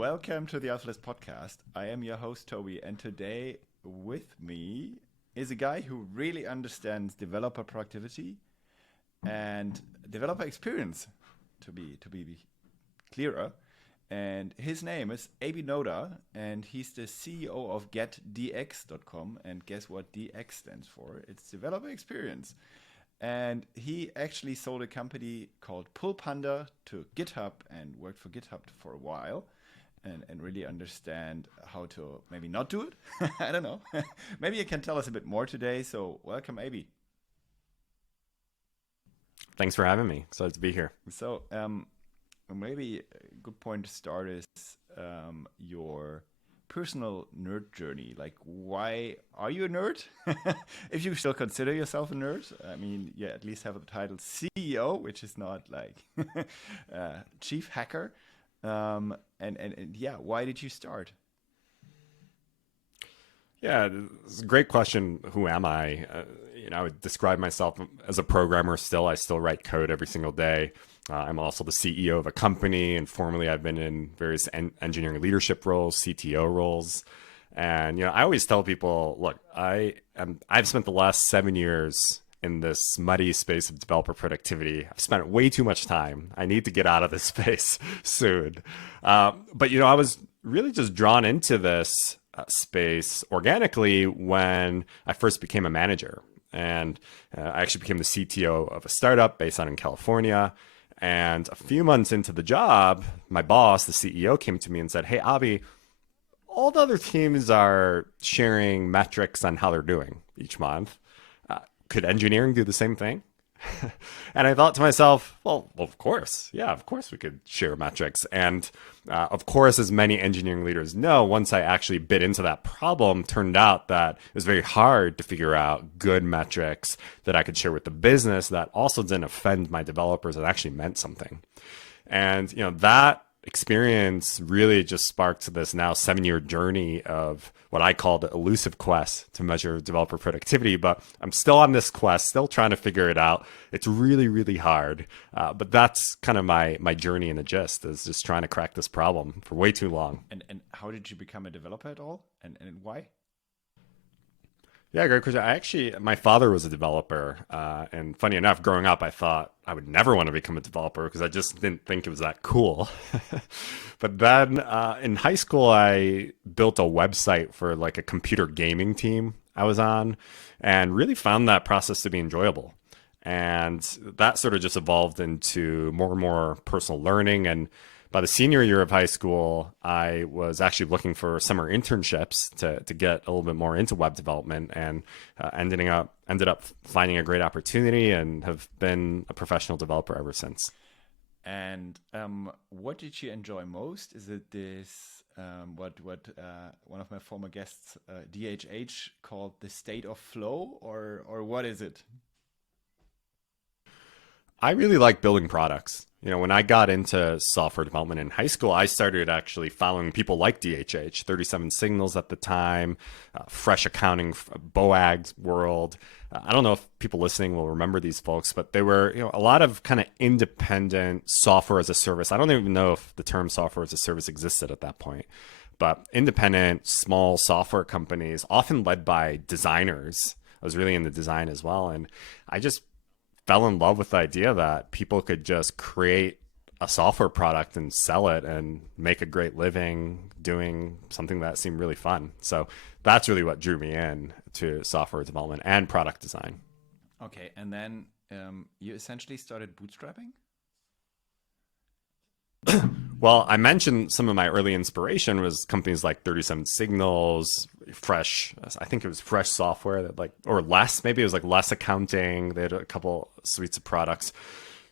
Welcome to the Alphaless Podcast. I am your host, Toby, and today with me is a guy who really understands developer productivity and developer experience, to be clearer. And his name is Abi Noda, and he's the CEO of GetDX.com. And guess what DX stands for? It's developer experience. And he actually sold a company called Pull Panda to GitHub and worked for GitHub for a while and really understand how to maybe not do it. I don't know. Maybe you can tell us a bit more today. So welcome, Abi. Thanks for having me. Excited to be here. So maybe a good point to start is your personal nerd journey. Like, why are you a nerd? If you still consider yourself a nerd, I mean, you at least have the title CEO, which is not like chief hacker. And yeah, why did you start? Yeah, it's a great question. Who am I? I would describe myself as a programmer still. I still write code every single day. I'm also the CEO of a company, and formerly I've been in various engineering leadership roles, CTO roles. And I always tell people, look, I've spent the last 7 years in this muddy space of developer productivity. I've spent way too much time. I need to get out of this space soon. But I was really just drawn into this space organically when I first became a manager. And I actually became the CTO of a startup based out in California. And a few months into the job, my boss, the CEO, came to me and said, "Hey, Abi, all the other teams are sharing metrics on how they're doing each month. Could engineering do the same thing?" And I thought to myself, well, of course. Yeah, of course we could share metrics. And of course, as many engineering leaders know, once I actually bit into that problem, turned out that it was very hard to figure out good metrics that I could share with the business that also didn't offend my developers and actually meant something. And that experience really just sparked this now 7-year journey of what I call the elusive quest to measure developer productivity. But I'm still on this quest, still trying to figure it out. It's really, really hard. But that's kind of my journey in the gist, is just trying to crack this problem for way too long. And how did you become a developer at all? And why? Yeah, great question. My father was a developer. And funny enough, growing up, I thought I would never want to become a developer because I just didn't think it was that cool. But then in high school, I built a website for like a computer gaming team I was on and really found that process to be enjoyable. And that sort of just evolved into more and more personal learning. And by the senior year of high school, I was actually looking for summer internships to get a little bit more into web development, and ended up finding a great opportunity and have been a professional developer ever since. And what did you enjoy most? Is it this what one of my former guests, DHH, called the state of flow, or what is it? I really like building products. When I got into software development in high school, I started actually following people like DHH, 37 Signals at the time, Fresh Accounting, BOAG's World. I don't know if people listening will remember these folks, but they were a lot of kind of independent software as a service. I don't even know if the term software as a service existed at that point, but independent, small software companies, often led by designers. I was really into design as well. And I just fell in love with the idea that people could just create a software product and sell it and make a great living doing something that seemed really fun. So that's really what drew me in to software development and product design. Okay, and then you essentially started bootstrapping? Well, I mentioned some of my early inspiration was companies like 37 Signals, Fresh. I think it was Fresh Software that or Less. Maybe it was like Less Accounting. They had a couple suites of products.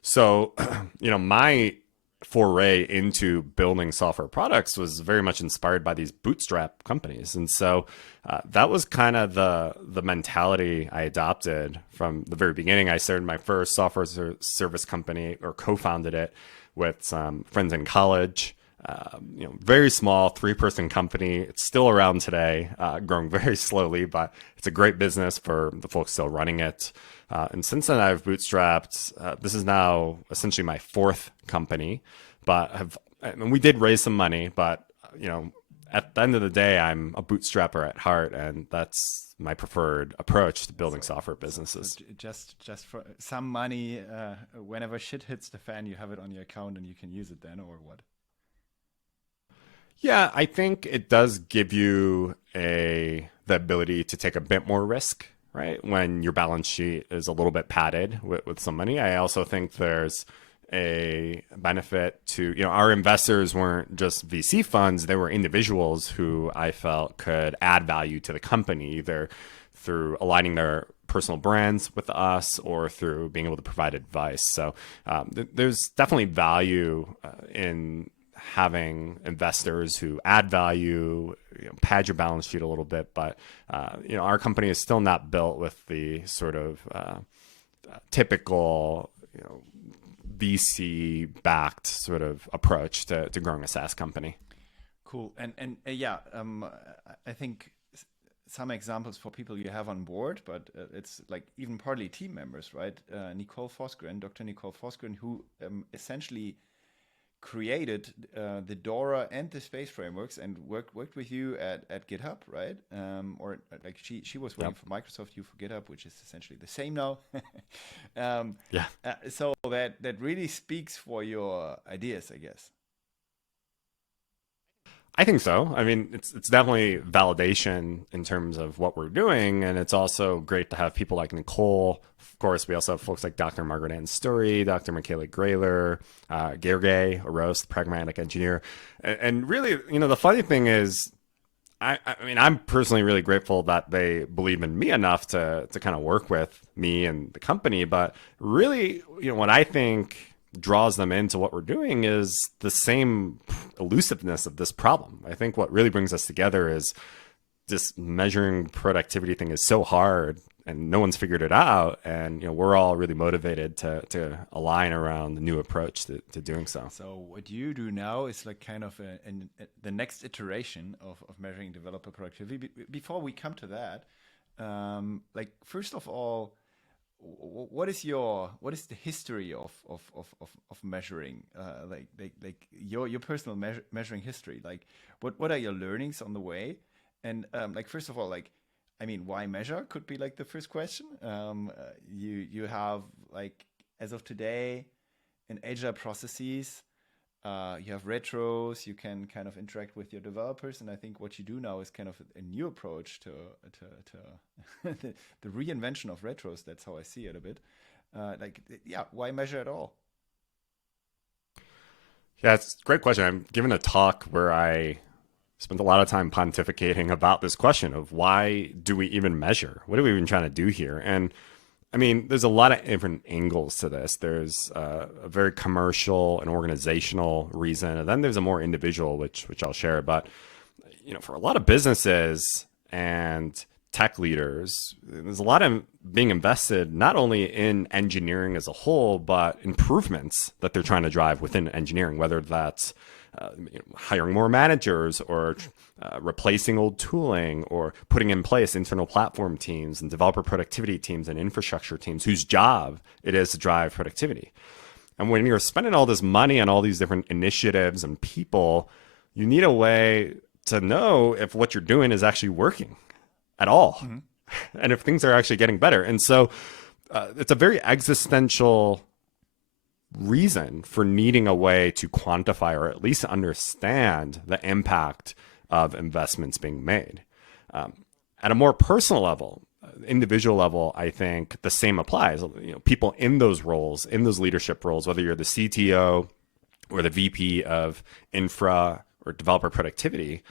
So, my foray into building software products was very much inspired by these bootstrap companies. And so that was kind of the mentality I adopted from the very beginning. I started my first software service company, or co-founded it, with some friends in college. Very small 3-person company. It's still around today, growing very slowly, but it's a great business for the folks still running it. And since then, I've bootstrapped. This is now essentially my 4th company, and we did raise some money, but at the end of the day, I'm a bootstrapper at heart, and that's my preferred approach to building software businesses. So just for some money, whenever shit hits the fan, you have it on your account and you can use it then, or what? Yeah, I think it does give you the ability to take a bit more risk, right? When your balance sheet is a little bit padded with some money. I also think there's a benefit to, our investors weren't just VC funds, they were individuals who I felt could add value to the company, either through aligning their personal brands with us or through being able to provide advice. So there's definitely value in having investors who add value, pad your balance sheet a little bit. But, our company is still not built with the sort of typical, VC-backed sort of approach to growing a SaaS company. Cool. And yeah, I think some examples for people you have on board, but it's like even partly team members, right? Nicole Fosgren, Dr. Nicole Fosgren, who essentially created the DORA and the space frameworks and worked with you at GitHub, right? Or like she was working for Microsoft, you for GitHub, which is essentially the same now. So that really speaks for your ideas, I guess. I think so. I mean, it's definitely validation in terms of what we're doing, and it's also great to have people like Nicole. Of course, we also have folks like Dr. Margaret Ann Story, Dr. Michaela Grayler, Gergely Aros, the pragmatic engineer. And really, the funny thing is, I mean, I'm personally really grateful that they believe in me enough to kind of work with me and the company. But really, what I think draws them into what we're doing is the same elusiveness of this problem. I think what really brings us together is this measuring productivity thing is so hard and no one's figured it out. And, we're all really motivated to align around the new approach to doing so. So what you do now is like kind of the next iteration of measuring developer productivity. Before we come to that, like first of all, what is the history of measuring, like your personal measuring history? Like what are your learnings on the way? And like first of all, like I mean, why measure could be like the first question. You have like as of today in agile processes, you have retros, you can kind of interact with your developers, and I think what you do now is kind of a new approach to the reinvention of retros. That's how I see it a bit. Why measure at all? Yeah, it's a great question. I'm giving a talk where I spent a lot of time pontificating about this question of why do we even measure? What are we even trying to do here? And I mean, there's a lot of different angles to this. There's a very commercial and organizational reason, and then there's a more individual, which I'll share. But for a lot of businesses and tech leaders, there's a lot of being invested not only in engineering as a whole, but improvements that they're trying to drive within engineering, whether that's hiring more managers or replacing old tooling or putting in place internal platform teams and developer productivity teams and infrastructure teams whose job it is to drive productivity. And when you're spending all this money on all these different initiatives and people, you need a way to know if what you're doing is actually working at all, and if things are actually getting better. And so it's a very existential reason for needing a way to quantify or at least understand the impact of investments being made. At a more personal level, individual level, I think the same applies. People in those roles, in those leadership roles, whether you're the CTO or the VP of infra or developer productivity,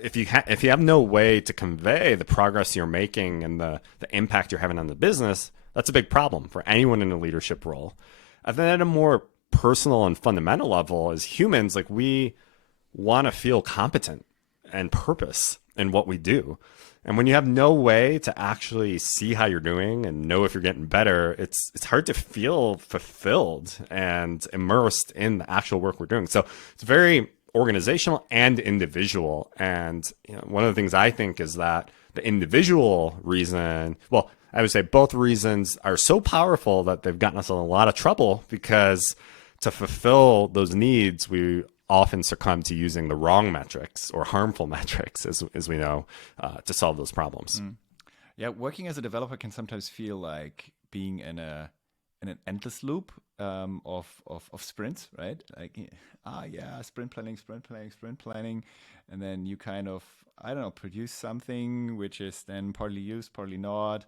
if you have no way to convey the progress you're making and the impact you're having on the business, that's a big problem for anyone in a leadership role. And then at a more personal and fundamental level, as humans, like we want to feel competent and purpose in what we do. And when you have no way to actually see how you're doing and know if you're getting better, it's hard to feel fulfilled and immersed in the actual work we're doing. So it's very organizational and individual. And one of the things I think is that the individual reason, well, I would say both reasons are so powerful that they've gotten us in a lot of trouble, because to fulfill those needs, we often succumb to using the wrong metrics or harmful metrics, as we know, to solve those problems. Yeah, working as a developer can sometimes feel like being in an endless loop of sprints, right? Like, sprint planning, and then you kind of, I don't know, produce something which is then partly used, partly not.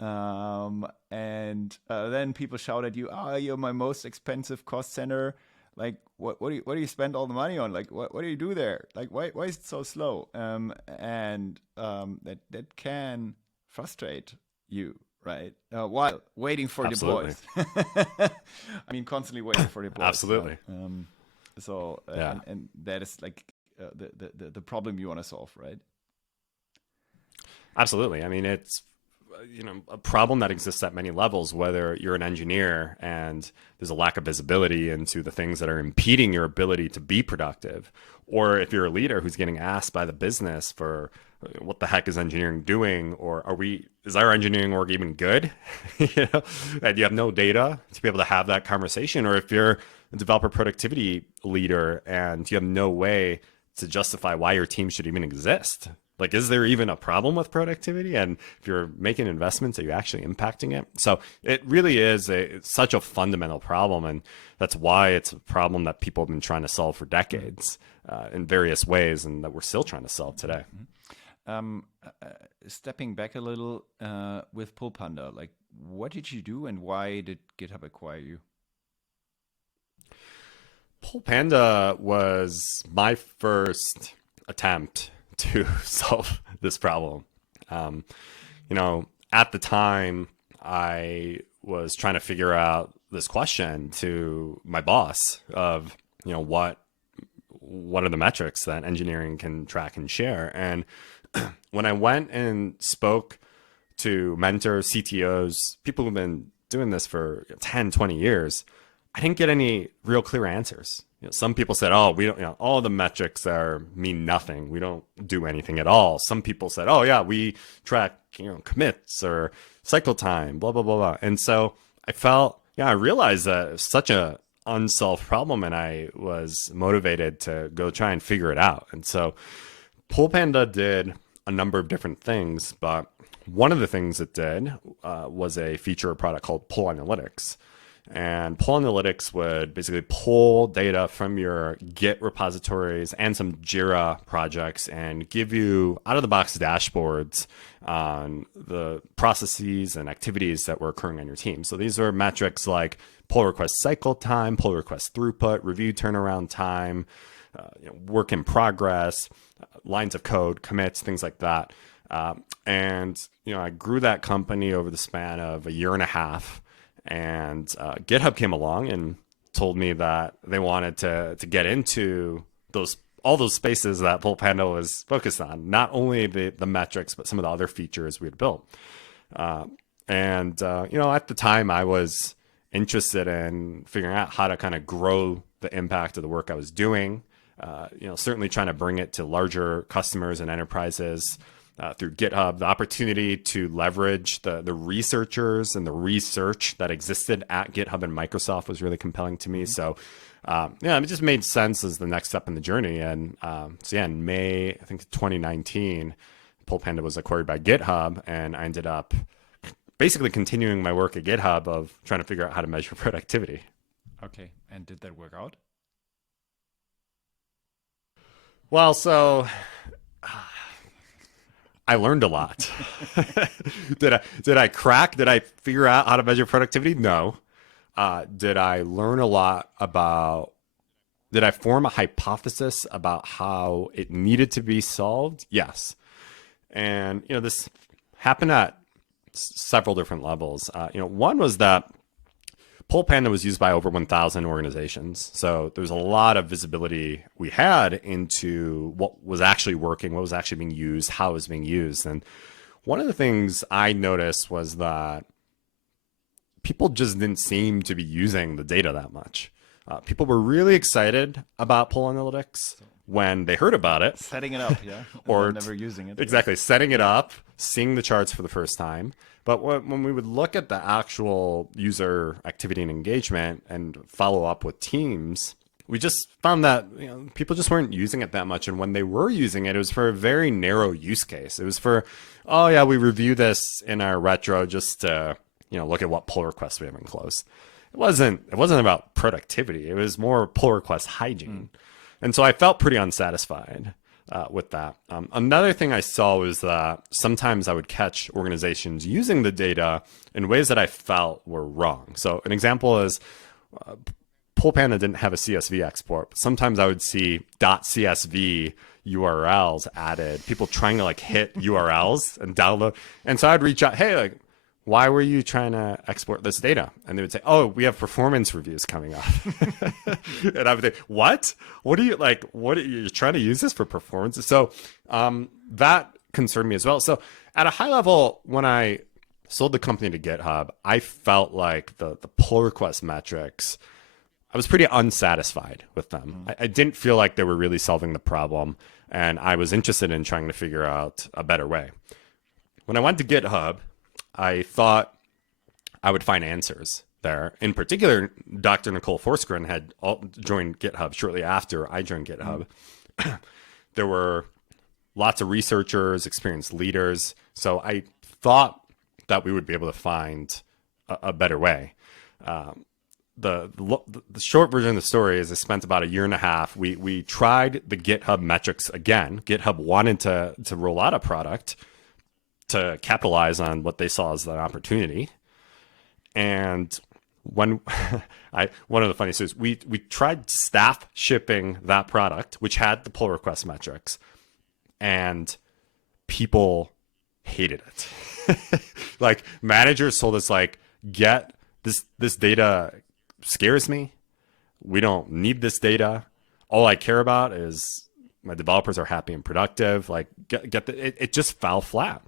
And then people shout at you, you're my most expensive cost center. Like, what do you spend all the money on? Like, what do you do there? Like, why is it so slow? That can frustrate you, right? While waiting for Absolutely. deploys. I mean, constantly waiting for deploys. Absolutely. And that is like the problem you want to solve, right? Absolutely. I mean, it's a problem that exists at many levels, whether you're an engineer and there's a lack of visibility into the things that are impeding your ability to be productive, or if you're a leader who's getting asked by the business for what the heck is engineering doing, or is our engineering org even good? And you have no data to be able to have that conversation. Or if you're a developer productivity leader and you have no way to justify why your team should even exist. Like, is there even a problem with productivity? And if you're making investments, are you actually impacting it? So it really is it's such a fundamental problem. And that's why it's a problem that people have been trying to solve for decades in various ways, and that we're still trying to solve today. Stepping back a little with Pull Panda, like, what did you do and why did GitHub acquire you? Pull Panda was my first attempt to solve this problem. At the time, I was trying to figure out this question to my boss of, what are the metrics that engineering can track and share? And when I went and spoke to mentors, CTOs, people who've been doing this for 10, 20 years, I didn't get any real clear answers. Some people said, we don't, all the metrics mean nothing. We don't do anything at all. Some people said, we track, commits or cycle time, blah, blah, blah, blah. And so I realized that it was such a unsolved problem, and I was motivated to go try and figure it out. And so Pull Panda did a number of different things, but one of the things it did was a feature product called Pull Analytics. And Pull Analytics would basically pull data from your Git repositories and some Jira projects and give you out-of-the-box dashboards on the processes and activities that were occurring on your team. So these are metrics like pull request cycle time, pull request throughput, review turnaround time, work in progress, lines of code, commits, things like that. I grew that company over the span of a year and a half. And GitHub came along and told me that they wanted to get into all those spaces that Pull Panda was focused on, not only the metrics, but some of the other features we had built. At the time, I was interested in figuring out how to kind of grow the impact of the work I was doing. Certainly trying to bring it to larger customers and enterprises. Through GitHub, the opportunity to leverage the researchers and the research that existed at GitHub and Microsoft was really compelling to me. So, it just made sense as the next step in the journey. And in May, I think 2019, Pull Panda was acquired by GitHub, and I ended up basically continuing my work at GitHub of trying to figure out how to measure productivity. Okay, and did that work out? Well, so I learned a lot. Did I crack? Did I figure out how to measure productivity? No. Did I learn a lot did I form a hypothesis about how it needed to be solved? Yes. And, this happened at several different levels. One was that Pull Panda was used by over 1,000 organizations. So there's a lot of visibility we had into what was actually working, what was actually being used, how it was being used. And one of the things I noticed was that people just didn't seem to be using the data that much. People were really excited about Pull Analytics when they heard about it. Setting it up, yeah. Or never using it. Exactly. Setting it up, seeing the charts for the first time. But when we would look at the actual user activity and engagement and follow up with teams, we just found that people just weren't using it that much. And when they were using it, it was for a very narrow use case. It was for, oh yeah, we review this in our retro just to, look at what pull requests we have in close. It wasn't about productivity. It was more pull request hygiene. And so I felt pretty unsatisfied with that. Another thing I saw was that sometimes I would catch organizations using the data in ways that I felt were wrong. So an example is Pull Panda didn't have a CSV export, but sometimes I would see .csv URLs added, people trying to hit URLs and download. And so I'd reach out, hey, why were you trying to export this data? And they would say, oh, we have performance reviews coming up. And I would say, what? What are you trying to use this for performance? So that concerned me as well. So at a high level, when I sold the company to GitHub, I felt like the pull request metrics, I was pretty unsatisfied with them. I didn't feel like they were really solving the problem, and I was interested in trying to figure out a better way. When I went to GitHub, I thought I would find answers there. In particular, Dr. Nicole Forsgren had joined GitHub shortly after I joined GitHub. There were lots of researchers, experienced leaders, so I thought that we would be able to find a better way. The short version of the story is I spent about 1.5 years. We tried the GitHub metrics again. GitHub wanted to roll out a product to capitalize on what they saw as an opportunity. And when one of the funny stories, we tried staff shipping that product, which had the pull request metrics, and people hated it. Managers told us get this data scares me. We don't need this data. All I care about is my developers are happy and productive. It just fell flat.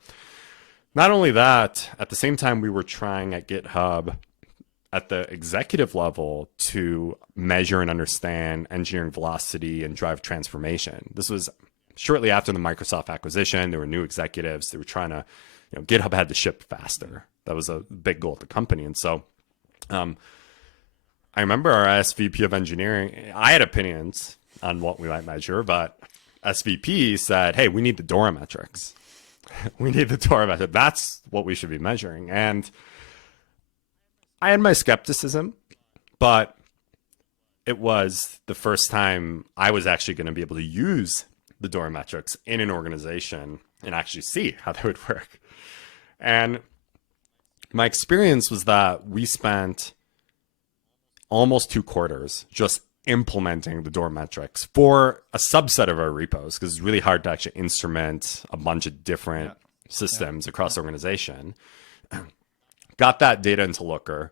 Not only that, at the same time, we were trying at GitHub at the executive level to measure and understand engineering velocity and drive transformation. This was shortly after the Microsoft acquisition. There were new executives. They were trying to, GitHub had to ship faster. That was a big goal at the company. And so, I remember our SVP of engineering, I had opinions on what we might measure, but SVP said, hey, we need the DORA metrics. We need the DORA metric. That's what we should be measuring. And I had my skepticism, but it was the first time I was actually going to be able to use the DORA metrics in an organization and actually see how they would work. And my experience was that we spent almost 2 quarters just implementing the DORA metrics for a subset of our repos, because it's really hard to actually instrument a bunch of different systems across the organization. Got that data into Looker,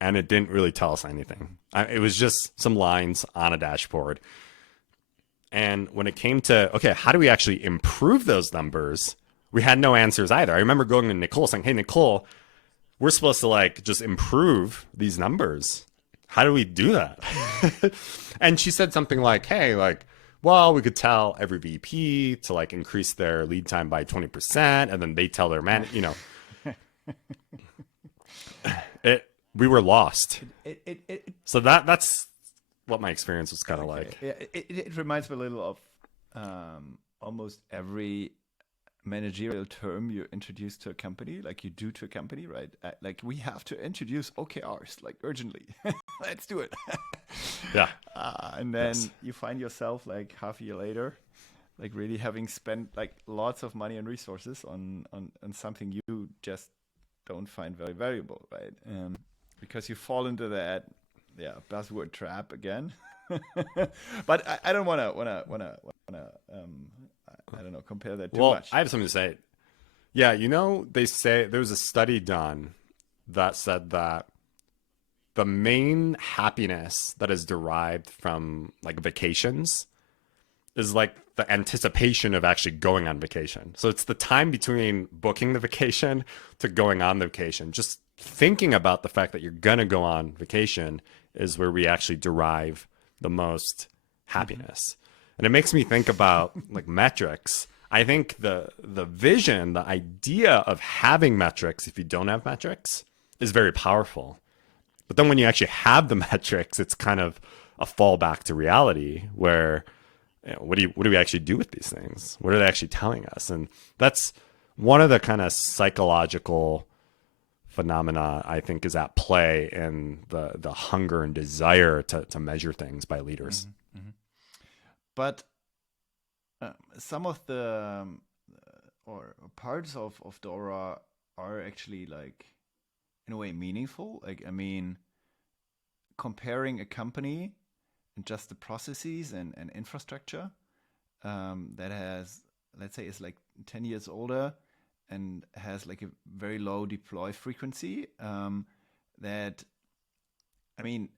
and it didn't really tell us anything. It was just some lines on a dashboard. And when it came to, okay, how do we actually improve those numbers? We had no answers either. I remember going to Nicole saying, hey, Nicole, we're supposed to just improve these numbers. How do we do that? And she said something like, hey, well, we could tell every VP to increase their lead time by 20%. And then they tell their we were lost. So that's what my experience was kind of like. It reminds me a little of almost every managerial term you introduce to a company, you do to a company, right? We have to introduce OKRs, urgently. Let's do it. Yeah. And then you find yourself half a year later, really having spent lots of money and resources on something you just don't find very valuable, right? Because you fall into that buzzword trap again. But I don't want to I don't know, compare that too much. I have something to say. Yeah, they say there was a study done that said that the main happiness that is derived from vacations is the anticipation of actually going on vacation. So it's the time between booking the vacation to going on the vacation. Just thinking about the fact that you're going to go on vacation is where we actually derive the most happiness. And it makes me think about metrics. I think the vision, the idea of having metrics, if you don't have metrics, is very powerful. But then when you actually have the metrics, it's kind of a fallback to reality where, what do we actually do with these things? What are they actually telling us? And that's one of the kind of psychological phenomena I think is at play in the hunger and desire to measure things by leaders. But some of the or parts of DORA are actually like in a way meaningful. Like, I mean, comparing a company and just the processes and infrastructure that has, let's say, is like 10 years older and has like a very low deploy frequency, that, I mean,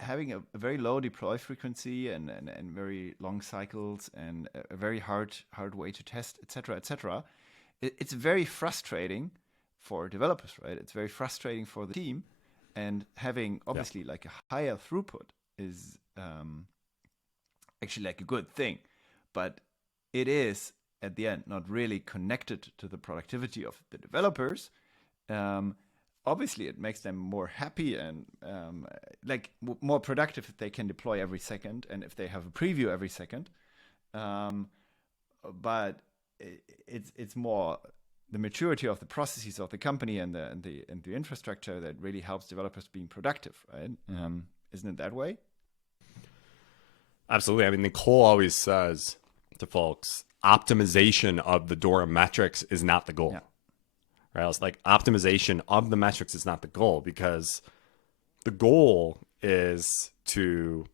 having a very low deploy frequency and very long cycles and a very hard way to test, etc., it's very frustrating for developers, right? It's very frustrating for the team, and having obviously like a higher throughput is actually like a good thing, but it is at the end not really connected to the productivity of the developers. Obviously, it makes them more happy and more productive if they can deploy every second and if they have a preview every second. But it's more the maturity of the processes of the company and the infrastructure that really helps developers being productive, right? Isn't it that way? Absolutely. I mean, Nicole always says to folks, optimization of the DORA metrics is not the goal. Yeah. Right? It's like optimization of the metrics is not the goal, because the goal is to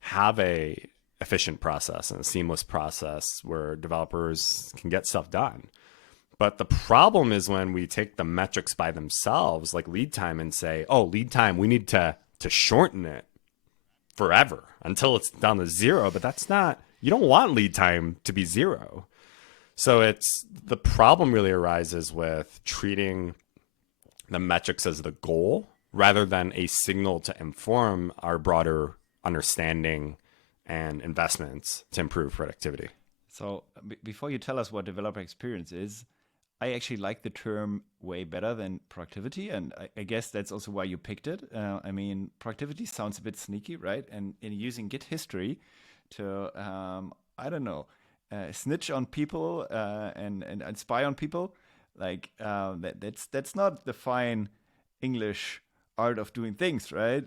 have a efficient process and a seamless process where developers can get stuff done. But the problem is when we take the metrics by themselves, like lead time, and say, oh, lead time, we need to shorten it forever until it's down to 0. But that's not, you don't want lead time to be 0. So the problem really arises with treating the metrics as the goal rather than a signal to inform our broader understanding and investments to improve productivity. So before you tell us what developer experience is, I actually like the term way better than productivity, and I guess that's also why you picked it. I mean, productivity sounds a bit sneaky, right? And in using Git history to, I don't know, snitch on people and spy on people, like that's not the fine English art of doing things, right?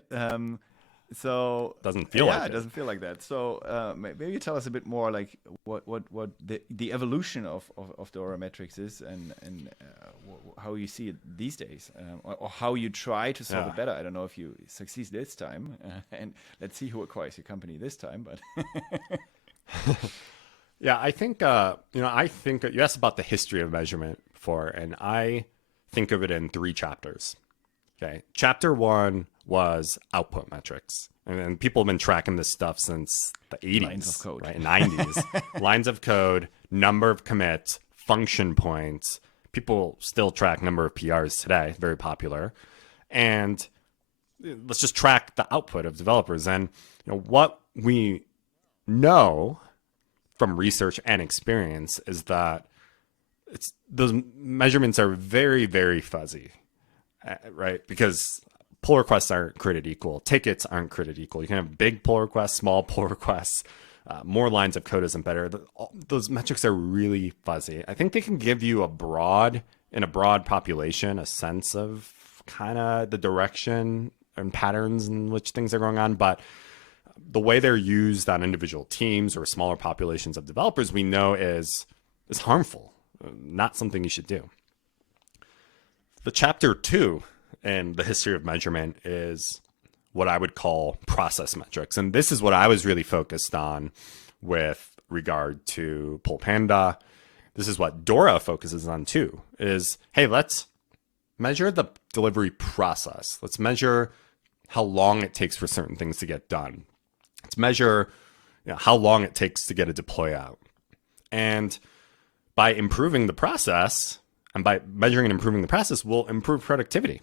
So doesn't feel like it doesn't feel like that. So maybe tell us a bit more, like what the evolution of DORA metrics is, and how you see it these days, or how you try to solve it better. I don't know if you succeed this time, and let's see who acquires your company this time. But yeah, I think I think you asked about the history of measurement before, and I think of it in 3 chapters. Okay, chapter 1 was output metrics, and people have been tracking this stuff since the 80s, lines of code, right? 90s, lines of code, number of commits, function points. People still track number of PRs today, very popular, and let's just track the output of developers. And what we know from research and experience is that those measurements are very, very fuzzy. Right? Because pull requests aren't created equal. Tickets aren't created equal. You can have big pull requests, small pull requests. More lines of code isn't better. Those metrics are really fuzzy. I think they can give you in a broad population, a sense of kind of the direction and patterns in which things are going on. But the way they're used on individual teams or smaller populations of developers, we know is harmful, not something you should do. The chapter 2 in the history of measurement is what I would call process metrics. And this is what I was really focused on with regard to Pull Panda. This is what DORA focuses on too, is, hey, let's measure the delivery process. Let's measure how long it takes for certain things to get done. Let's measure how long it takes to get a deploy out. And by improving the process, and by measuring and improving the process, we'll improve productivity.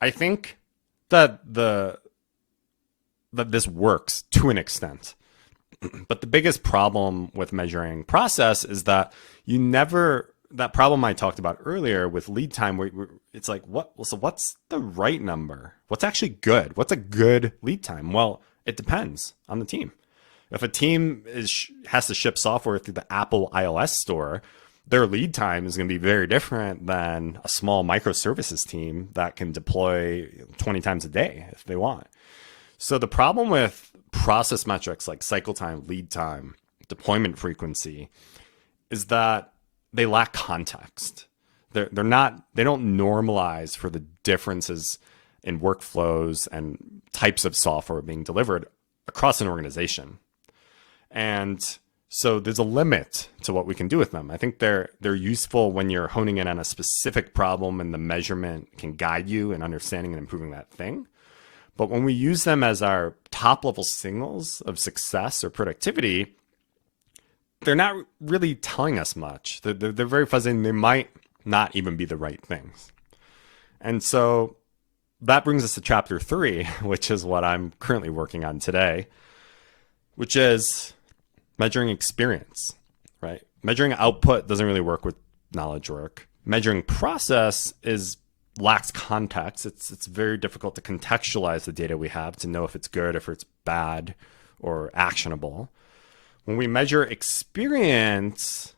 I think that this works to an extent. But the biggest problem with measuring process is that that problem I talked about earlier with lead time, where it's like, what's the right number? What's actually good? What's a good lead time? Well, It depends on the team. If a team has to ship software through the Apple iOS store, their lead time is going to be very different than a small microservices team that can deploy 20 times a day if they want. So the problem with process metrics like cycle time, lead time, deployment frequency is that they lack context. They don't normalize for the differences in workflows and types of software being delivered across an organization. And so there's a limit to what we can do with them. I think they're useful when you're honing in on a specific problem and the measurement can guide you in understanding and improving that thing. But when we use them as our top level signals of success or productivity, they're not really telling us much. They're very fuzzy, and they might not even be the right things. And so that brings us to chapter 3, which is what I'm currently working on today, which is measuring experience, right? Measuring output doesn't really work with knowledge work. Measuring process lacks context. It's very difficult to contextualize the data we have to know if it's good, if it's bad, or actionable. When we measure experience,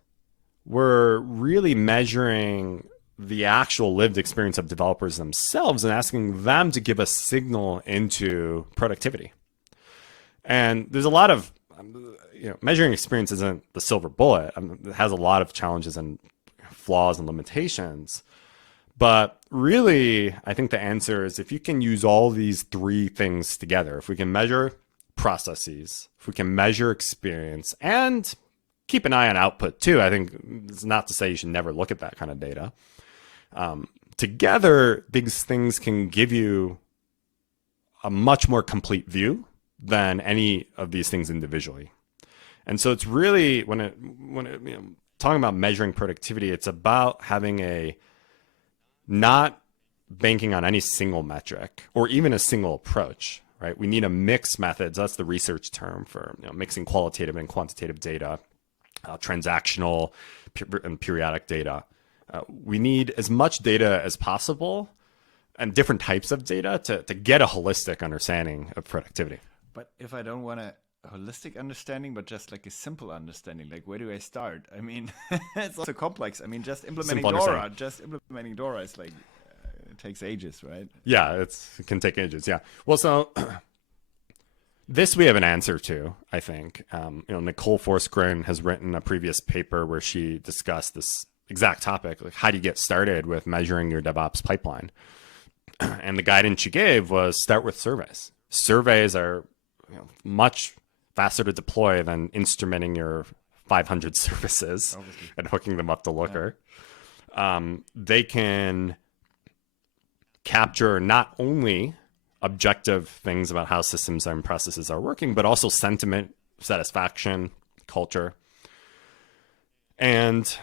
we're really measuring the actual lived experience of developers themselves and asking them to give a signal into productivity. And there's a lot of, measuring experience isn't the silver bullet. It has a lot of challenges and flaws and limitations. But really, I think the answer is if you can use all these 3 things together, if we can measure processes, if we can measure experience, and keep an eye on output too. I think it's not to say you should never look at that kind of data. Together, these things can give you a much more complete view than any of these things individually. And so it's really, when talking about measuring productivity, it's about having not banking on any single metric or even a single approach, right? We need a mix methods. That's the research term for mixing qualitative and quantitative data, transactional and periodic data. We need as much data as possible and different types of data to get a holistic understanding of productivity. But if I don't want a holistic understanding, but just like a simple understanding, like where do I start? I mean, it's also complex. I mean, just implementing DORA is like, it takes ages, right? Yeah, it can take ages. Yeah. Well, so this we have an answer to, I think. Nicole Forsgren has written a previous paper where she discussed this exact topic, like how do you get started with measuring your DevOps pipeline? And the guidance she gave was start with surveys. Surveys are much faster to deploy than instrumenting your 500 services and hooking them up to Looker. Yeah. They can capture not only objective things about how systems and processes are working, but also sentiment, satisfaction, culture. And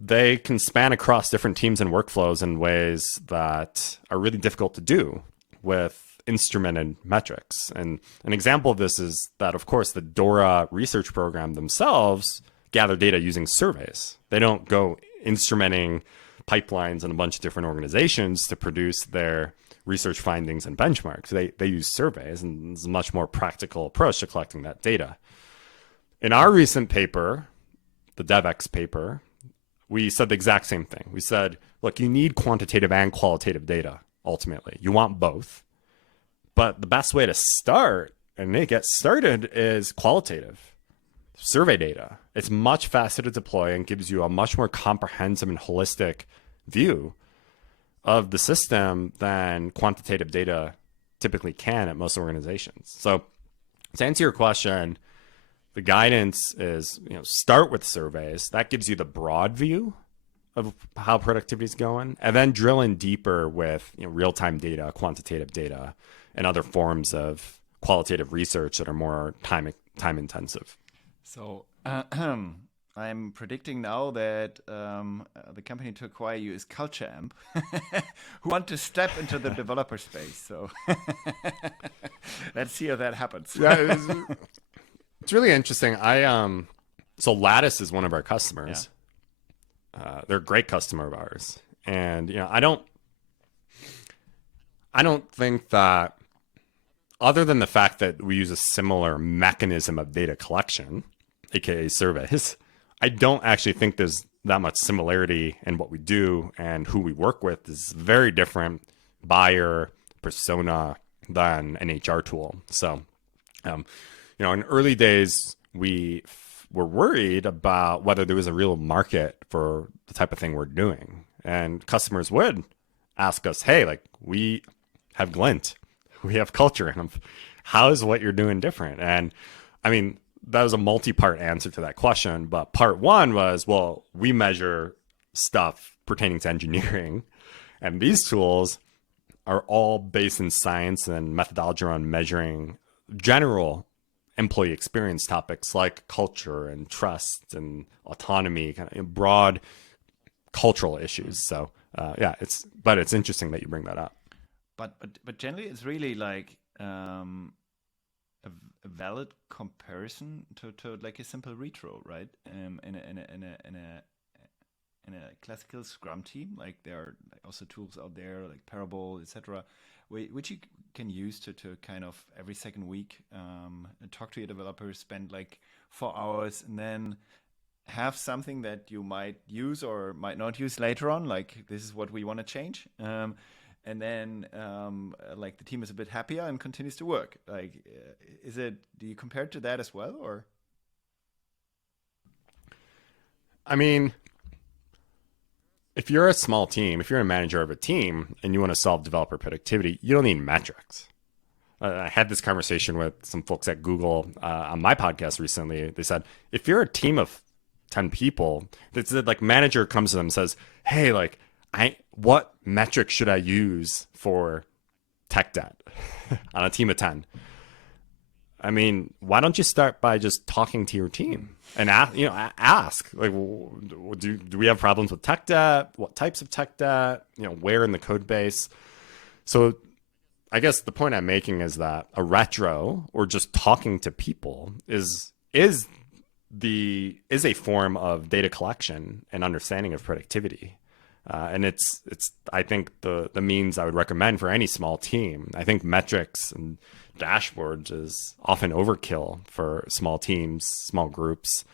they can span across different teams and workflows in ways that are really difficult to do with instrumented metrics. And an example of this is that, of course, the DORA research program themselves gather data using surveys. They don't go instrumenting pipelines in a bunch of different organizations to produce their research findings and benchmarks. They use surveys, and it's a much more practical approach to collecting that data. In our recent paper, the DevEx paper, we said the exact same thing. We said, look, you need quantitative and qualitative data, ultimately. You want both. But the best way to start and get started is qualitative survey data. It's much faster to deploy and gives you a much more comprehensive and holistic view of the system than quantitative data typically can at most organizations. So to answer your question, the guidance is, start with surveys. That gives you the broad view of how productivity is going, and then drill in deeper with real-time data, quantitative data, and other forms of qualitative research that are more time intensive. So I'm predicting now that the company to acquire you is Culture Amp, who want to step into the developer space. So let's see how that happens. Yeah, it's really interesting. So Lattice is one of our customers. Yeah. They're a great customer of ours, and I don't think that other than the fact that we use a similar mechanism of data collection, aka surveys, I don't actually think there's that much similarity in what we do, and who we work with is very different buyer persona than an HR tool. So, in early days, we were worried about whether there was a real market for the type of thing we're doing. And customers would ask us, hey, like, we have Glint, we have culture, and how is what you're doing different? And I mean, that was a multi-part answer to that question. But part one was, well, we measure stuff pertaining to engineering, and these tools are all based in science and methodology around measuring general employee experience topics like culture and trust and autonomy, kind of broad cultural issues. So it's interesting that you bring that up. But generally, it's really like a valid comparison to like a simple retro, right? In a classical Scrum team, like there are also tools out there like Parable, etc., which you can use to kind of every second week talk to your developers, spend like 4 hours, and then have something that you might use or might not use later on. Like, this is what we want to change. And then like the team is a bit happier and continues to work. Like, do you compare it to that as well, or? I mean, if you're a small team, if you're a manager of a team and you want to solve developer productivity, you don't need metrics. I had this conversation with some folks at Google on my podcast recently. They said, if you're a team of 10 people, like manager comes to them and says, hey, like, what metric should I use for tech debt on a team of 10? I mean, why don't you start by just talking to your team and ask, like, do we have problems with tech debt? What types of tech debt? Where in the code base? So I guess the point I'm making is that a retro, or just talking to people, is a form of data collection and understanding of productivity. And it's I think the means I would recommend for any small team. I think metrics and dashboards is often overkill for small teams, small groups.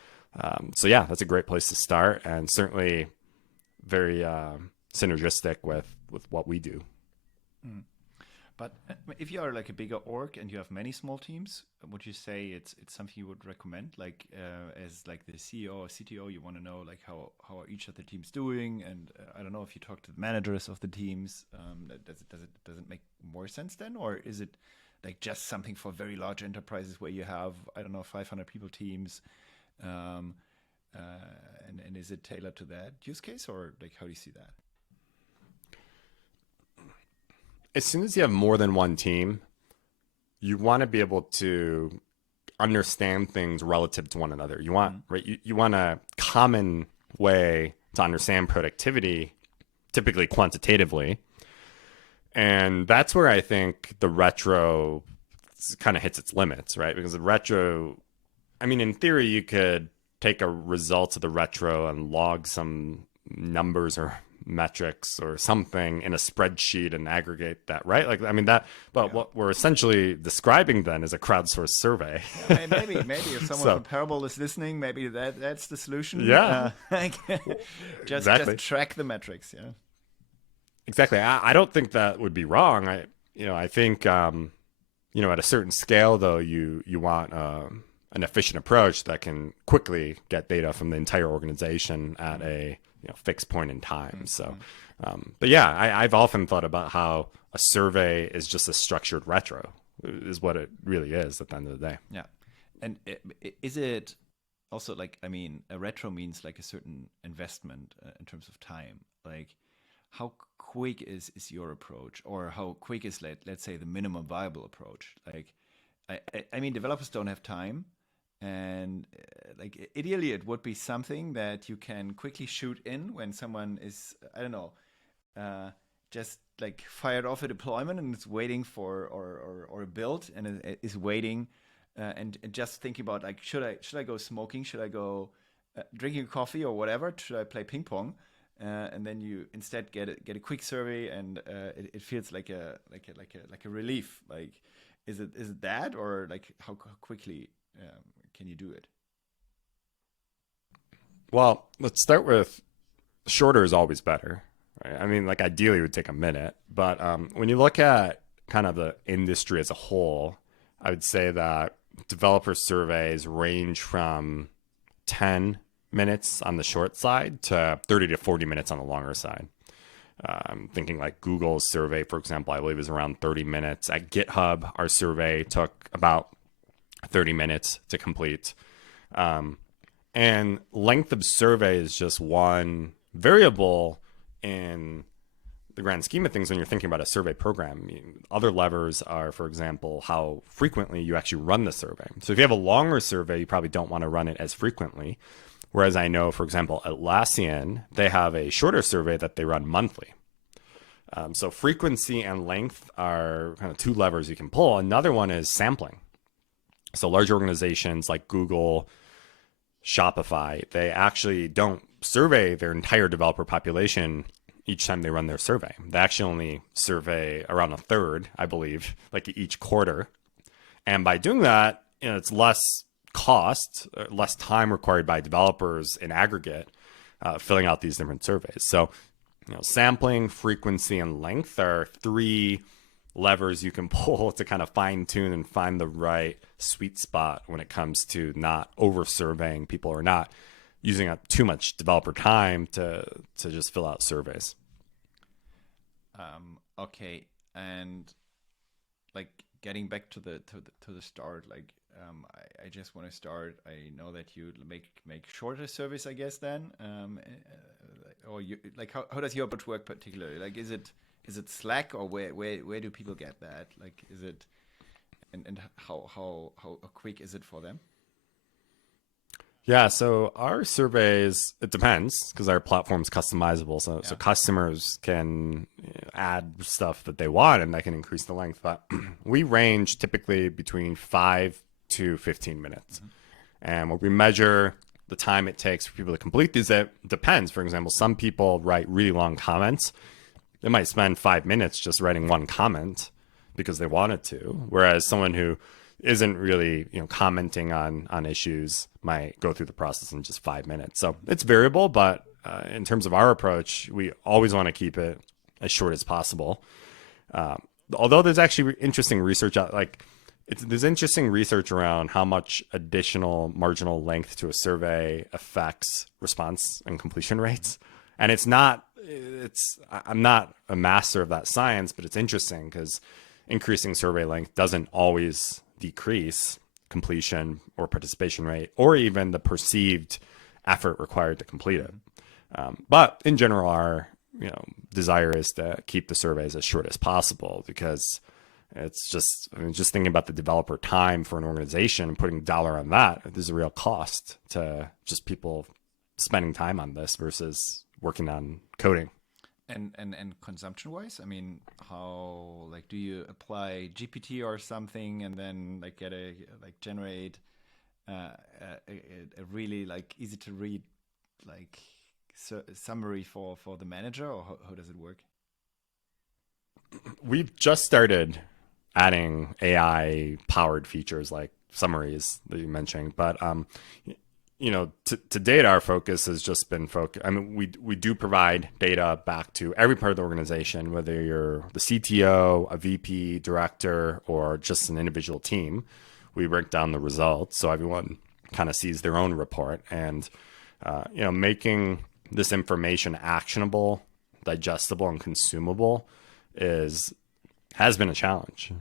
So yeah, that's a great place to start, and certainly very synergistic with what we do. Mm. But if you are like a bigger org and you have many small teams, would you say it's something you would recommend? Like as like the CEO or CTO, you want to know like how are each of the teams doing, and I don't know if you talk to the managers of the teams. Does it make more sense then, or is it like just something for very large enterprises where you have, I don't know, 500 people teams, and is it tailored to that use case, or like how do you see that? As soon as you have more than one team, you want to be able to understand things relative to one another. You want you want a common way to understand productivity, typically quantitatively. And that's where I think the retro kind of hits its limits, right? Because the retro, I mean, in theory, you could take a result of the retro and log some numbers or metrics or something in a spreadsheet and aggregate that, right? Like, I mean, what we're essentially describing then is a crowdsourced survey. Yeah, maybe if someone from Parable is listening, maybe that's the solution. Yeah. Just track the metrics. Yeah. Exactly. I don't think that would be wrong. I think, at a certain scale though, you want an efficient approach that can quickly get data from the entire organization at a fixed point in time. So, but yeah, I've often thought about how a survey is just a structured retro, is what it really is at the end of the day. Yeah. And is it also like, I mean, a retro means like a certain investment in terms of time. Like, how quick is your approach, or how quick is, let's say, the minimum viable approach? Like, I mean, developers don't have time. And like ideally, it would be something that you can quickly shoot in when someone is, I don't know, just like fired off a deployment and it's waiting for or a build and it is waiting and just thinking about like, should I go smoking? Should I go drinking coffee or whatever? Should I play ping pong? And then you instead get a quick survey, and it feels like a relief. Like, Is it that, or like how quickly can you do it? Well, let's start with shorter is always better. Right? I mean, like ideally it would take a minute, but when you look at kind of the industry as a whole, I would say that developer surveys range from 10 minutes on the short side to 30 to 40 minutes on the longer side. Thinking like Google's survey, for example, I believe is around 30 minutes. At GitHub, our survey took about 30 minutes to complete. And length of survey is just one variable in the grand scheme of things when you're thinking about a survey program. I mean, other levers are, for example, how frequently you actually run the survey. So if you have a longer survey, you probably don't want to run it as frequently. Whereas I know, for example, Atlassian, they have a shorter survey that they run monthly. So frequency and length are kind of two levers you can pull. Another one is sampling. So large organizations like Google, Shopify, they actually don't survey their entire developer population each time they run their survey. They actually only survey around a third, I believe, like each quarter. And by doing that, it's less cost, less time required by developers in aggregate filling out these different surveys. So, sampling, frequency, and length are three levers you can pull to kind of fine tune and find the right sweet spot when it comes to not over surveying people or not using up too much developer time to just fill out surveys. Okay, and like getting back to the start, like I just want to start. I know that you make shorter surveys, I guess. Then, or you like how does your approach work particularly? Like, is it Slack, or where do people get that? Like, is it and how quick is it for them? Yeah, so our surveys, it depends because our platform's customizable. So customers can add stuff that they want and that can increase the length. But we range typically between 5 to 15 minutes. And when we measure the time it takes for people to complete these, it depends. For example, some people write really long comments. They might spend 5 minutes just writing one comment because they wanted to. Whereas someone who isn't really commenting on issues might go through the process in just 5 minutes. So it's variable, but in terms of our approach, we always want to keep it as short as possible. Although there's actually interesting research out, there's interesting research around how much additional marginal length to a survey affects response and completion rates. And I'm not a master of that science, but it's interesting because increasing survey length doesn't always decrease completion or participation rate, or even the perceived effort required to complete it. But in general, our desire is to keep the surveys as short as possible because it's just thinking about the developer time for an organization and putting dollar on that. There's a real cost to just people spending time on this versus working on coding. And consumption wise, I mean, how do you apply GPT or something and then generate a really easy to read summary for the manager, or how does it work? We've just started adding AI powered features like summaries that you mentioned, but to date, our focus has just been I mean, we do provide data back to every part of the organization, whether you're the CTO, a VP, director, or just an individual team. We break down the results so everyone kind of sees their own report, and making this information actionable, digestible, and consumable has been a challenge.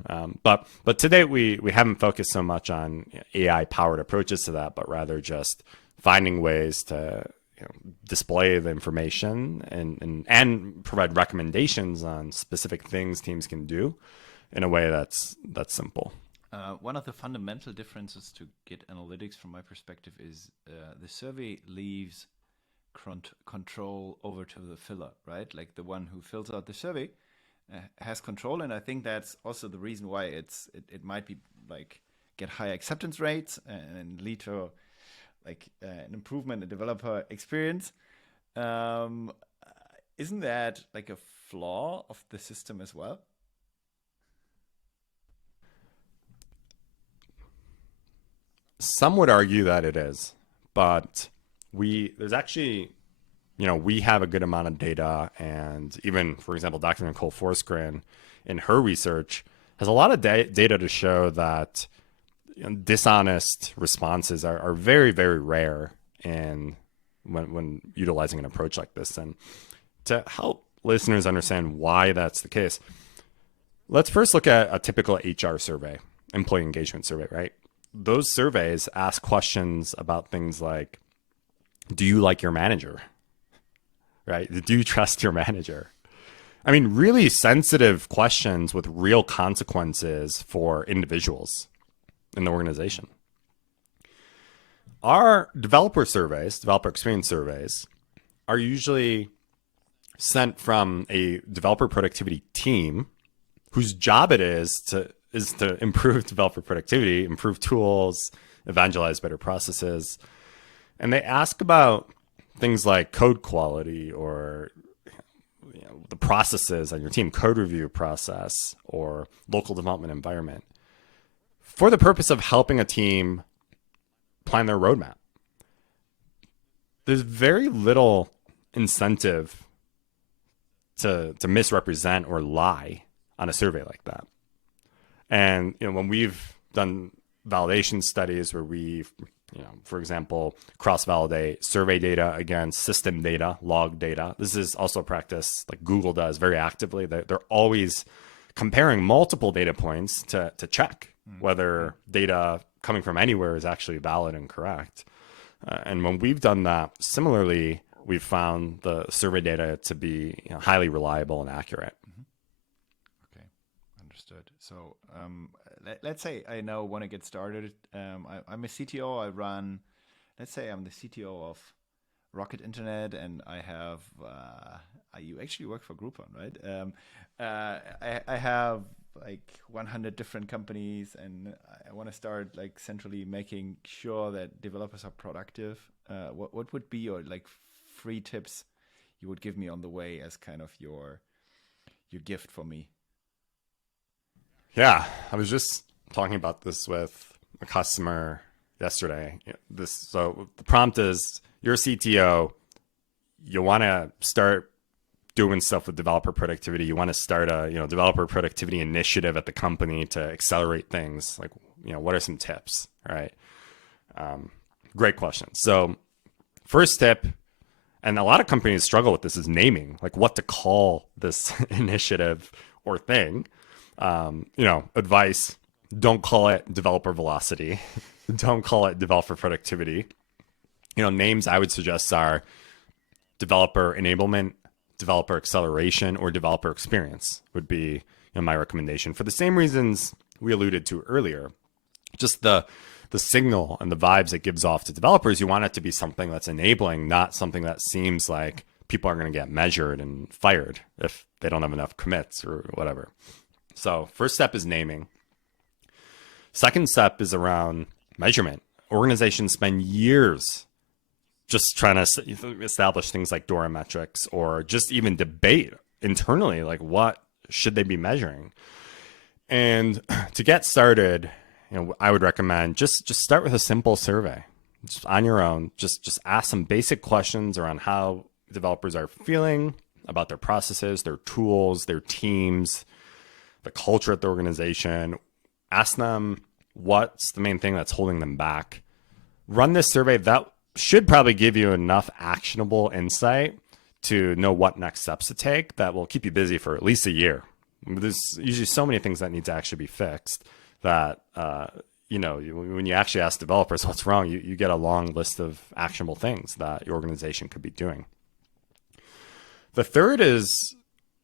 But to date, we haven't focused so much on AI powered approaches to that, but rather just finding ways to display the information and provide recommendations on specific things teams can do in a way that's simple. One of the fundamental differences to Git Analytics from my perspective is the survey leaves control over to the filler, right? Like the one who fills out the survey has control, and I think that's also the reason why it might be get high acceptance rates and lead to an improvement in developer experience. Isn't that a flaw of the system as well? Some would argue that it is, but there's actually, we have a good amount of data, and even, for example, Dr. Nicole Forsgren in her research has a lot of data to show that dishonest responses are very, very rare in when utilizing an approach like this. And to help listeners understand why that's the case, let's first look at a typical HR survey, employee engagement survey, right? Those surveys ask questions about things like, do you like your manager? Right? Do you trust your manager? I mean, really sensitive questions with real consequences for individuals in the organization. Our developer surveys, developer experience surveys, are usually sent from a developer productivity team whose job it is to improve developer productivity, improve tools, evangelize better processes. And they ask about things like code quality or the processes on your team, code review process, or local development environment, for the purpose of helping a team plan their roadmap. There's very little incentive to misrepresent or lie on a survey like that. And when we've done validation studies where we've, for example, cross-validate survey data against system data, log data. This is also a practice like Google does very actively. They're always comparing multiple data points to check whether data coming from anywhere is actually valid and correct. And when we've done that, similarly, we've found the survey data to be highly reliable and accurate. Okay, understood. So let's say I now want to get started. I'm a CTO. Let's say I'm the CTO of Rocket Internet, and I have, you actually work for Groupon, right? I have like 100 different companies, and I want to start like centrally making sure that developers are productive. What would be your like 3 tips you would give me on the way as kind of your gift for me? Yeah, I was just talking about this with a customer yesterday. So the prompt is, you're a CTO, you want to start doing stuff with developer productivity. You want to start a developer productivity initiative at the company to accelerate things. Like, what are some tips? Right? Great question. So first tip, and a lot of companies struggle with this, is naming, like what to call this initiative or thing. Advice: don't call it developer velocity. Don't call it developer productivity. Names I would suggest are developer enablement, developer acceleration, or developer experience would be my recommendation, for the same reasons we alluded to earlier. Just the signal and the vibes it gives off to developers. You want it to be something that's enabling, not something that seems like people are going to get measured and fired if they don't have enough commits or whatever. So first step is naming. Second step is around measurement. Organizations spend years just trying to establish things like DORA metrics, or just even debate internally, like what should they be measuring. And to get started, I would recommend just start with a simple survey, just on your own. Just ask some basic questions around how developers are feeling about their processes, their tools, their teams, the culture at the organization. Ask them what's the main thing that's holding them back. Run this survey. That should probably give you enough actionable insight to know what next steps to take that will keep you busy for at least a year. There's usually so many things that need to actually be fixed that, when you actually ask developers what's wrong, you get a long list of actionable things that your organization could be doing. The third is,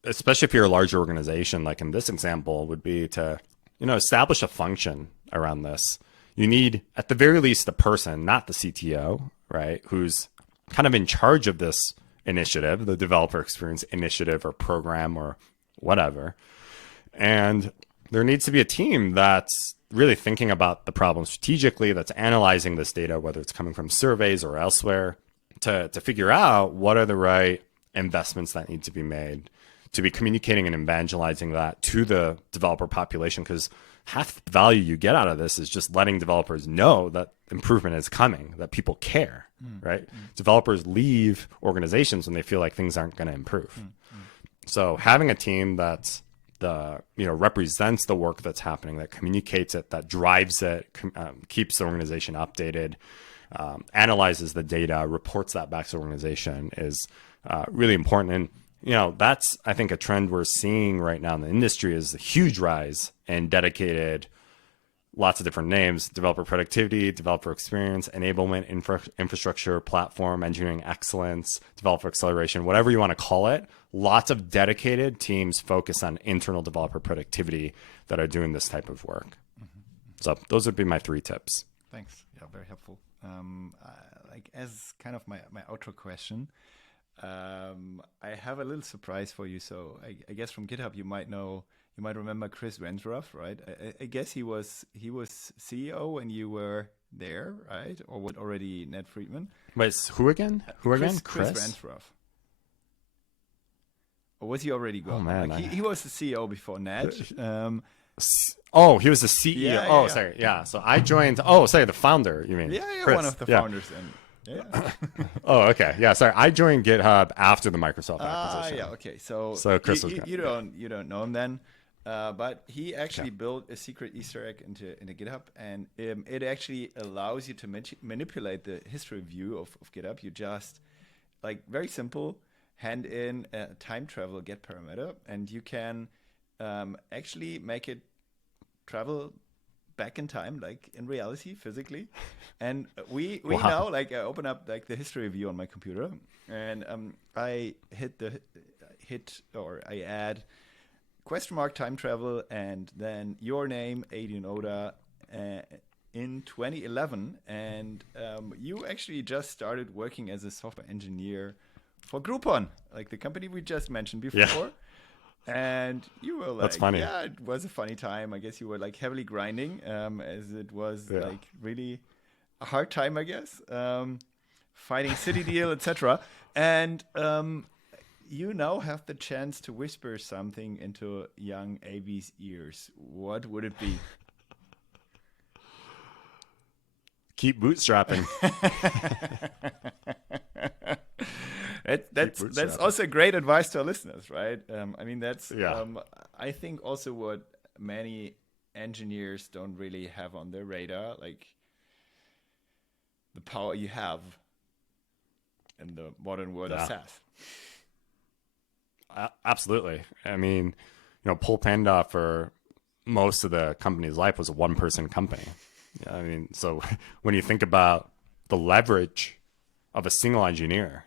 especially if you're a larger organization, like in this example, would be to, establish a function around this. You need, at the very least, a person, not the CTO, right, who's kind of in charge of this initiative, the developer experience initiative or program or whatever. And there needs to be a team that's really thinking about the problem strategically, that's analyzing this data, whether it's coming from surveys or elsewhere, to figure out what are the right investments that need to be made, to be communicating and evangelizing that to the developer population. Because half the value you get out of this is just letting developers know that improvement is coming, that people care, right? Developers leave organizations when they feel like things aren't going to improve. So having a team that's represents the work that's happening, that communicates it, that drives it, keeps the organization updated, analyzes the data, reports that back to the organization is really important. And that's, I think, a trend we're seeing right now in the industry is a huge rise in dedicated, lots of different names: developer productivity, developer experience, enablement, infrastructure, platform, engineering excellence, developer acceleration, whatever you want to call it. Lots of dedicated teams focus on internal developer productivity that are doing this type of work. So those would be my 3 tips. Thanks. Yeah, very helpful. Like as kind of my outro question, I have a little surprise for you. So I guess from GitHub you might remember Chris Wentworth, right? I guess he was CEO when you were there, right? Or was already Ned Friedman? Wait, who again? Chris Wentworth. Or was he already gone? Oh man, he was the CEO before Ned. He was the CEO. Yeah. Sorry. Yeah. So I joined. Oh, sorry, the founder. You mean? Yeah, Chris. one of the founders. And yeah. Oh, okay. Yeah. Sorry, I joined GitHub after the Microsoft acquisition. Yeah. Okay. So Chris was you don't know him then, but he actually built a secret Easter egg into GitHub, and it actually allows you to manipulate the history view of GitHub. You just very simple. Hand in a time travel get parameter, and you can actually make it travel back in time, like in reality, physically. And we now I open up the history view on my computer, and I I add question mark time travel, and then your name, Abi Noda, in 2011, and you actually just started working as a software engineer for Groupon, like the company we just mentioned before. Yeah. And you were That's funny. Yeah, it was a funny time. I guess you were heavily grinding, as it was really a hard time, I guess. Fighting City Deal, etc. And you now have the chance to whisper something into young Abi's ears. What would it be? Keep bootstrapping. That's also great advice to our listeners, right? I mean, that's I think also what many engineers don't really have on their radar, like the power you have in the modern world of SaaS. Absolutely. I mean, Pull Panda for most of the company's life was a one-person company. I mean, so when you think about the leverage of a single engineer,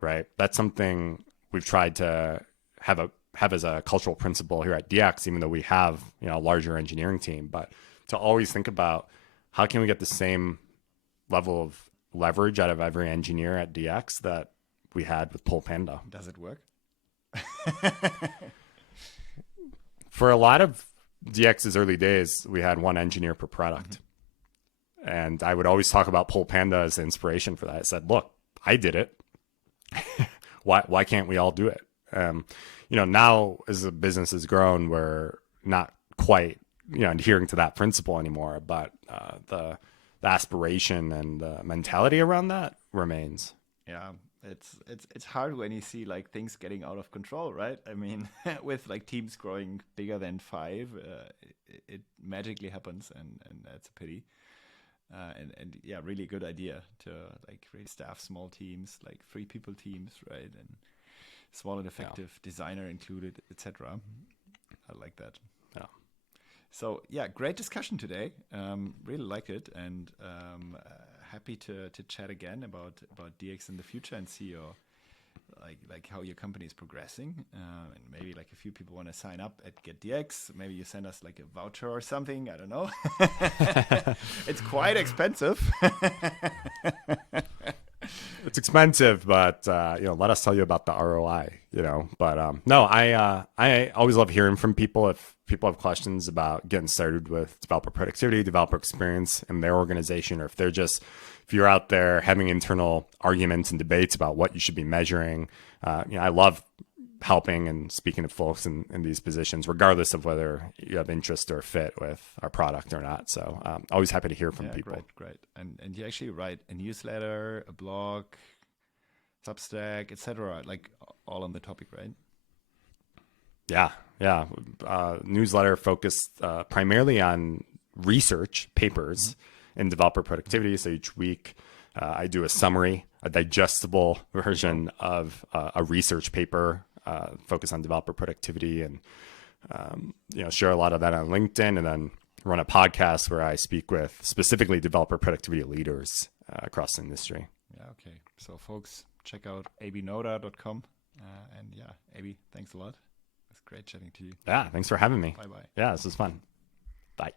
right? That's something we've tried to have as a cultural principle here at DX, even though we have a larger engineering team. But to always think about how can we get the same level of leverage out of every engineer at DX that we had with Pull Panda. Does it work? For a lot of DX's early days, we had one engineer per product. And I would always talk about Pull Panda as inspiration for that. I said, look, I did it. Why can't we all do it? Now as the business has grown, we're not quite adhering to that principle anymore, but the aspiration and the mentality around that remains. Yeah, it's hard when you see things getting out of control, right? I mean, with teams growing bigger than 5, it magically happens, and that's a pity. And yeah, really good idea to really staff small teams, 3-people teams, right? And small and effective designer included, etc. I like that. Yeah. So yeah, great discussion today. Really liked it, and happy to chat again about DX in the future and see your how your company is progressing, and maybe a few people want to sign up at GetDX. Maybe you send us a voucher or something. I don't know. It's quite expensive. It's expensive, but let us tell you about the ROI. But no, I always love hearing from people. If people have questions about getting started with developer productivity, developer experience in their organization, or if you're out there having internal arguments and debates about what you should be measuring, I love helping and speaking to folks in these positions, regardless of whether you have interest or fit with our product or not. So always happy to hear from people. Great. And you actually write a newsletter, a blog, Substack, etc., like all on the topic, right? Yeah. Newsletter focused primarily on research papers in developer productivity. So each week I do a summary, a digestible version of a research paper focused on developer productivity, and share a lot of that on LinkedIn, and then run a podcast where I speak with specifically developer productivity leaders across the industry. Yeah, okay. So folks, check out abinoda.com. And yeah, Abi, thanks a lot. It's great chatting to you. Yeah, thanks for having me. Bye-bye. Yeah, this was fun. Bye.